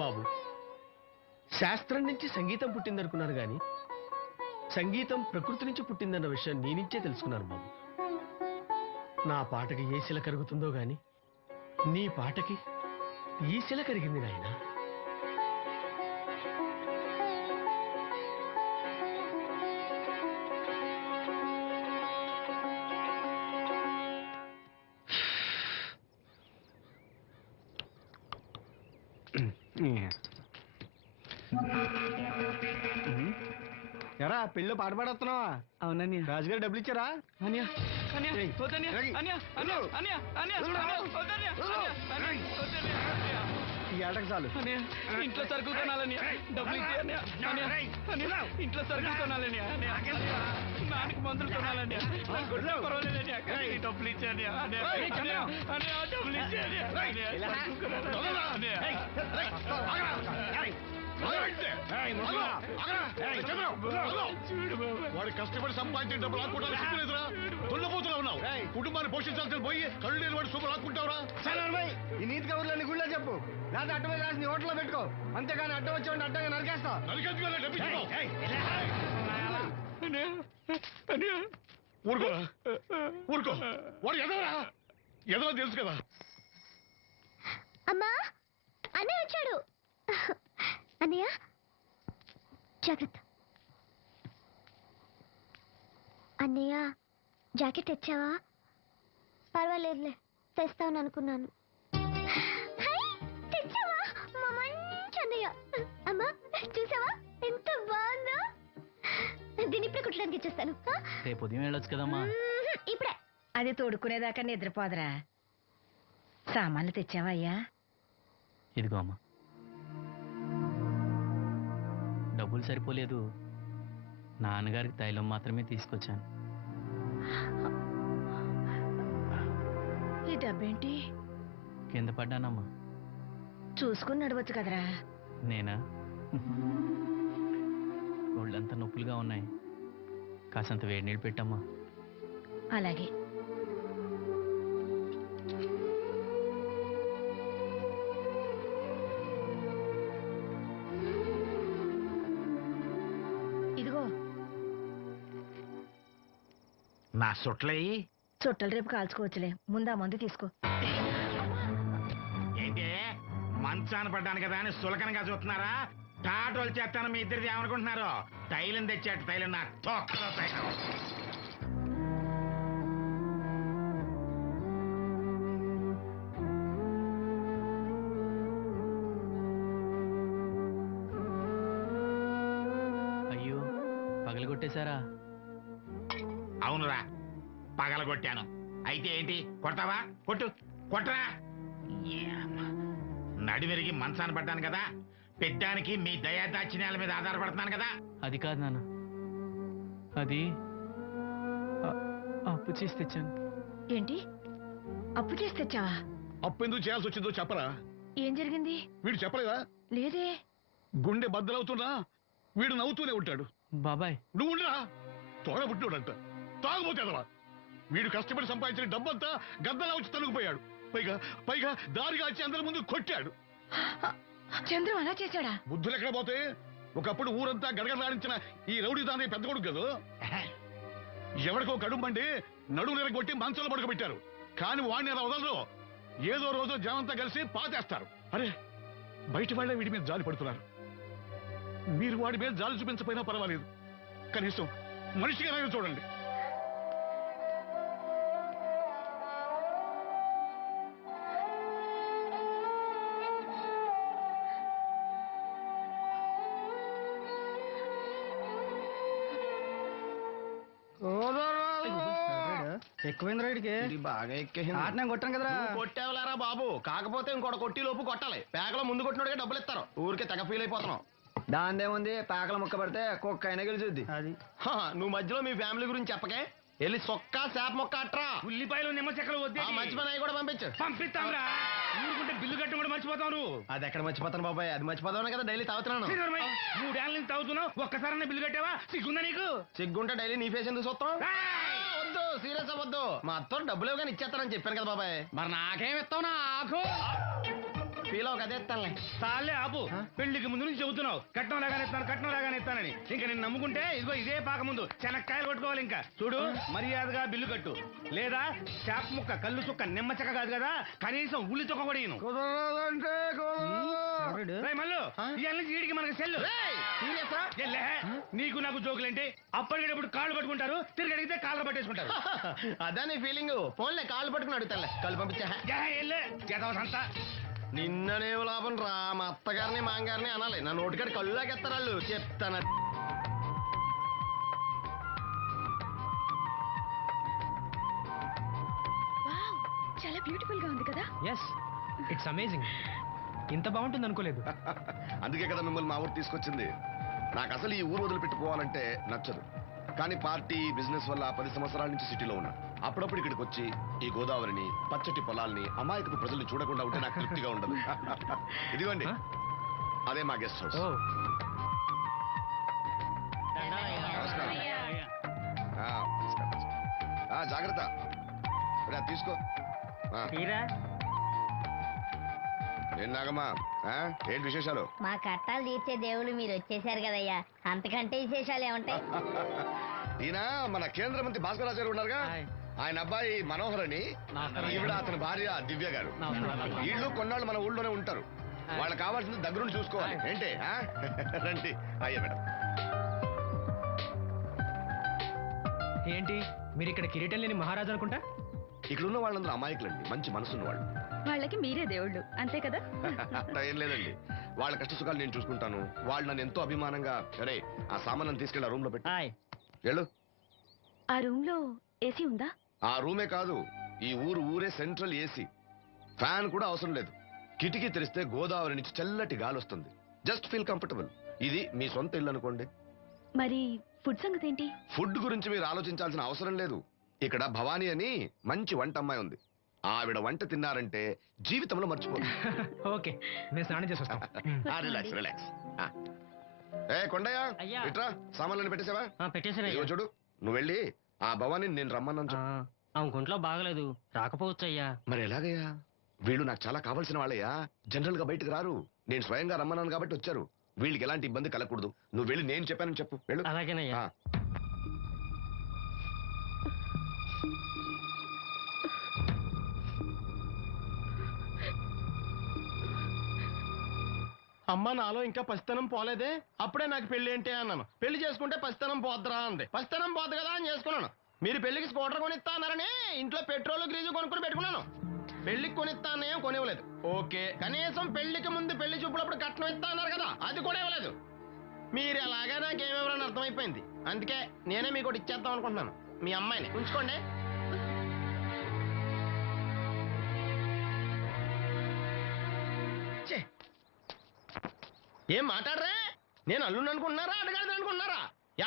బాబు, శాస్త్రం నుంచి సంగీతం పుట్టిందనుకున్నారు గాని సంగీతం ప్రకృతి నుంచి పుట్టిందన్న విషయం నీ నుంచే తెలుసుకున్నాను బాబు. నా పాటకి ఏ శిల కరుగుతుందో గాని నీ పాటకి ఈ శిల కరిగింది నాయన. ఎరా పెళ్ళి పాట పాడుతున్నావా? అవునని రాజుగారు డబ్బులు ఇచ్చారా? ఈ ఏటకు చాలు. ఇంట్లో సరుకులు కొనాలని డబ్బులు ఇంట్లో సరుకులు కొనాలని నాన్నకి మందులు కొనాలని డబ్బులు ఇచ్చాను డబ్బులు వాడు కష్టపడి సంపాదించిన డబ్బులు ఆడుకుంటారా? సిగ్గులేదురా? దున్నపోతున్నా ఉన్నావు. కుటుంబాన్ని పోషించాల్సిన పోయి కళ్ళు లేని వాడు సూపర్ ఆడుకుంటావురా? ఈ నీతి కబుర్లన్నీ గుళ్ళో చెప్పు, లేదా అడ్డమే రాసి నీ హోటల్లో పెట్టుకో. అంతేగాని అడ్డం వచ్చి అడ్డంగా నరికేస్తా. ఊరుకో ఊరుకో, వాడు ఎదవరా? ఎదవ తెలుసు కదా. అమ్మా, అన్నయ్య వచ్చాడు. అన్నయ్య జాగ్రత్త. అన్నయ్య జాకెట్ తెచ్చావా? పర్వాలేదులే, తెస్తావని అనుకున్నాను. తెచ్చావా? మా మంచి అన్నయ్య. అమ్మా చూసావా ఎంత బాగుందో? దీన్ని ఇప్పుడే కుట్టడానికి ఇచ్చేస్తాను. రేపు ఉదయం వెళ్ళొచ్చు కదమ్మా. ఇప్పుడే. అది తోడుకునేదాకా నిద్రపోదరా. సామాన్లు తెచ్చావా అయ్యా? ఇదిగో అమ్మా. డబ్బులు సరిపోలేదు, నాన్నగారికి తైలం మాత్రమే తీసుకొచ్చాను. ఈ డబ్బేంటి? కింద పడ్డానమ్మా. చూసుకుని నడవచ్చు కదరా. నేనా? ఒళ్ళంతా నొప్పులుగా ఉన్నాయి, కాసంత వేడి నీళ్ళు పెట్టమ్మా. అలాగే. ఇదిగో నా సొట్లయి. చుట్టలు రేపు కాల్చుకోవచ్చులే, ముందా మందు తీసుకో. ఏంటి మంచాన పడ్డాను కదా అని సులకనగా చూస్తున్నారా? టాటోలు చేస్తాను మీ ఇద్దరిది ఏమనుకుంటున్నారు? తైలం తెచ్చాడు, తైలం నా తొక్కలో తైలం. అయ్యో, పగలగొట్టేశారా? అవునురా, పగలగొట్టాను. అయితే ఏంటి, కొడతావా? కొట్టు, కొట్టరా. నడివిరిగి మంచాన పడ్డాను కదా, పెద్దానికి మీ దయాదాచిన్యాల మీద ఆధారపడుతున్నాను కదా. అది కాదు నాన్న, అది అప్పు చేసి తెచ్చాను. ఏంటి అప్పు చేసి తెచ్చావా? అప్పు ఎందుకు చేయాల్సి వచ్చిందో చెప్పరా? ఏం జరిగింది? వీడు చెప్పలేదా? లేదే. గుండె బద్దలవుతున్నా వీడు నవ్వుతూనే ఉంటాడు. బాబాయ్ నువ్వు ఉండరా? తోడ పుట్టినోడంట, తాగుపోతేదవా. వీడు కష్టపడి సంపాదించిన డబ్బంతా గద్దలా వచ్చి తనుకుపోయాడు. పైగా పైగా దారిగా వచ్చి అందరి ముందు కొట్టాడు. చంద్రం అలా చేశాడా? బుద్ధులు ఎక్కడ పోతే, ఒకప్పుడు ఊరంతా గడగడలాడించిన ఈ రౌడీ దాని పెద్ద కొడుకు కదా. ఎవరికో కడుంబండి నడుము నిరగొట్టి మంచంలో పడుకోబెట్టారు. కానీ వాడిని అలా వదలరు. ఏదో రోజు జనంతా కలిసి పాతేస్తారు. అరే, బయట వాళ్ళే వీడి మీద జాలి పడుతున్నారు. మీరు వాడి మీద జాలి చూపించకపోయినా పర్వాలేదు, కనీసం మనిషిగా చూడండి. ఎక్కువైంది రైడ్కి, బాగా ఎక్కేసింది. కొట్టాను కదరా. కొట్టేవలేరా బాబు, కాకపోతే ఇంకోటి కొట్టి లోపు కొట్టాలి. పేకలో ముందు కొట్టినోడిగా డబ్బులు ఇస్తారు. ఊరికే తెగ ఫీల్ అయిపోతున్నాం. దాందేముంది, పేకల ముక్క పడితే కుక్క అయినా గెలిచుద్ది. అది నువ్వు మధ్యలో మీ ఫ్యామిలీ గురించి చెప్పకే. వెళ్ళి సొక్క చేప మొక్క అట్రా. ఉల్లిపాయలు నిమ్మ చెక్కలు వద్దే. మంచి పని అవి కూడా పంపించు. పంపిస్తాంరా. ఊరుకుంటే బిల్లు కట్టడం కూడా మర్చిపోతాను. అది ఎక్కడ మర్చిపోతాను బాబాయ్, అది మర్చిపోతాను కదా డైలీ తాగుతున్నాను. 3 ఏళ్ళ నుంచి తాగుతున్నావు, ఒక్కసారి బిల్లు కట్టావా? సిగ్గుందా నీకు? సిగ్గుంటే డైలీ నీ ఫేస్ ఎందుకు చూస్తాం? వద్దు, సీరియస్ అవ్వద్దు. మా అత్తో డబ్బులు ఇవ్వగానే ఇచ్చేస్తానని చెప్పాను కదా బాబాయ్. మరి నాకేం ఇస్తావు? నాకు ఫీల్ అవ్వక అదే ఇస్తానులే. చాలే ఆపు. పెళ్లికి ముందు నుంచి చెబుతున్నావు కట్నం లాగానే ఇస్తానని. ఇంకా నేను నమ్ముకుంటే ఇదిగో ఇదే పాక ముందు శనక్కాయలు కొట్టుకోవాలి. ఇంకా చూడు, మర్యాదగా బిల్లు కట్టు, లేదా చేప ముక్క, కళ్ళు చుక్క, నిమ్మ చెక్క కాదు కదా, కనీసం ఉల్లి చుక్క కూడా ఇయ్యను. కుదరదంటే కుదరదు. రేయ్ మల్లు, ఇవాళ నుంచి వీడికి మనకి సెల్లు. ఎల్లే, నీకు నాకు జోకులేంటి? అప్పటికేటప్పుడు కాళ్ళు పట్టుకుంటారు, తిరిగి అడిగితే కాళ్ళు పట్టేసుకుంటారు. అదే నీ ఫీలింగ్. ఫోన్లే కాళ్ళు పట్టుకుని అడుగుతానులే. కళ్ళు పంపించా. నిన్ననే లాభం రా. మా అత్తగారిని మాంగారిని అనాలి. నా నోటికాడి కళ్ళు లాగెత్తారు వాళ్ళు. చెప్తాను. వావ్, చాలా బ్యూటిఫుల్ గా ఉంది కదా. Yes, it's amazing. ఇంత బాగుంటుంది అనుకోలేదు. అందుకే కదా మిమ్మల్ని మా ఊరు తీసుకొచ్చింది. నాకు అసలు ఈ ఊరు వదిలిపెట్టుకోవాలంటే నచ్చదు. కానీ పార్టీ బిజినెస్ వల్ల 10 సంవత్సరాల నుంచి సిటీలో ఉన్నా. అప్పుడప్పుడు ఇక్కడికి వచ్చి ఈ గోదావరిని, పచ్చటి పొలాల్ని, అమాయకపు ప్రజల్ని చూడకుండా ఉంటే నాకు తృప్తిగా ఉండదు. ఇదిగోండి, అదే మా గెస్ట్ హౌస్. నమస్కారం. జాగ్రత్త. తీసుకో. ఏం నాగమ్మా, ఏంటి విశేషాలు? మా కట్టాలు తీర్చే దేవుళ్ళు మీరు వచ్చేసారు కదయ్యా, అంతకంటే విశేషాలు ఏముంటాయి? ఈయన మన కేంద్ర మంత్రి భాస్కరాచార్య గారు ఉన్నారుగా, ఆయన అబ్బాయి మనోహర్ అని, ఈవిడ అతని భార్య దివ్య గారు. వీళ్ళు కొన్నాళ్ళు మన ఊళ్ళోనే ఉంటారు. వాళ్ళకి కావాల్సింది దగ్గరుండి చూసుకోవాలి. ఏంటి? రండి. అయ్యా మేడం. ఏంటి మీరు ఇక్కడ కిరీటం లేని మహారాజు అనుకుంటా? ఇక్కడ ఉన్న వాళ్ళందరూ అమాయకులండి, మంచి మనసున్న వాళ్ళు. వాళ్ళకి మీరే దేవుళ్ళు, అంతే కదా. అట్లా ఏం లేదండి. వాళ్ళ కష్ట సుఖాలు నేను చూసుకుంటాను. వాళ్ళు నన్ను ఎంతో అభిమానంగా, సరే ఆ సామాన్ తీసుకెళ్ళి ఆ రూమ్ లో పెట్టి వెళ్ళు. ఆ రూమ్ లో ఏసీ ఉందా? ఆ రూమే కాదు, ఈ ఊరే సెంట్రల్ ఏసీ. ఫ్యాన్ కూడా అవసరం లేదు. కిటికీ తెరిస్తే గోదావరి నుంచి చల్లటి గాలి వస్తుంది. Just feel comfortable. ఇది మీ సొంత ఇల్లు అనుకోండి. మరి ఫుడ్ సంగతి ఏంటి? ఫుడ్ గురించి మీరు ఆలోచించాల్సిన అవసరం లేదు. ఇక్కడ భవానీ అని మంచి వంట అమ్మాయి ఉంది. ఆవిడ వంట తిన్నారంటే జీవితంలో మర్చిపోదు. ఓకే, నేను స్నానం చేసి వస్తాను. Relax relax. ఏ కొండయ్య, ఇట్రా. సామాన్లను పెట్టేసావా? ఇదిగో చూడు, నువ్వు వెళ్ళి ఆ భవానీ నేను రమ్మన్నాను. ఆమె గుంట్లో బాగలేదు, రాకపోవచ్చయ్యా. మరి ఎలాగయ్యా? వీళ్ళు నాకు చాలా కావాల్సిన వాళ్ళయ్యా. జనరల్ గా బయటకు రారు. నేను స్వయంగా రమ్మన్నాను కాబట్టి వచ్చారు. వీళ్ళకి ఎలాంటి ఇబ్బంది కలగకూడదు. నువ్వు వెళ్ళి నేను చెప్పానని చెప్పు. వెళ్ళు. అలాగేనయ్యా. అమ్మ నాలో ఇంకా పసితనం పోలేదే. అప్పుడే నాకు పెళ్లి ఏంటి అన్నాను. పెళ్లి చేసుకుంటే పసితనం పోద్దురా అంది. పసితనం పోద్దు కదా అని చేసుకున్నాను. మీరు పెళ్లికి స్కూటర్ కొనిస్తా అన్నారని ఇంట్లో పెట్రోల్ గ్రీజు కొనుక్కుని పెట్టుకున్నాను. పెళ్లికి కొనిస్తా అన్నయం కొనివ్వలేదు. ఓకే, కనీసం పెళ్లికి ముందు పెళ్లి చూపులప్పుడు కట్నం ఇస్తా అన్నారు కదా, అది కూడా ఇవ్వలేదు. మీరు ఎలాగా నాకేమెవరని అర్థమైపోయింది. అందుకే నేనే మీకు ఒకటి ఇచ్చేద్దాం అనుకుంటున్నాను. మీ అమ్మాయిని ఉంచుకోండి. ఏం మాట్లాడరే? నేను అల్లుండి అనుకుంటున్నారా, అడగాలి అనుకుంటున్నారా?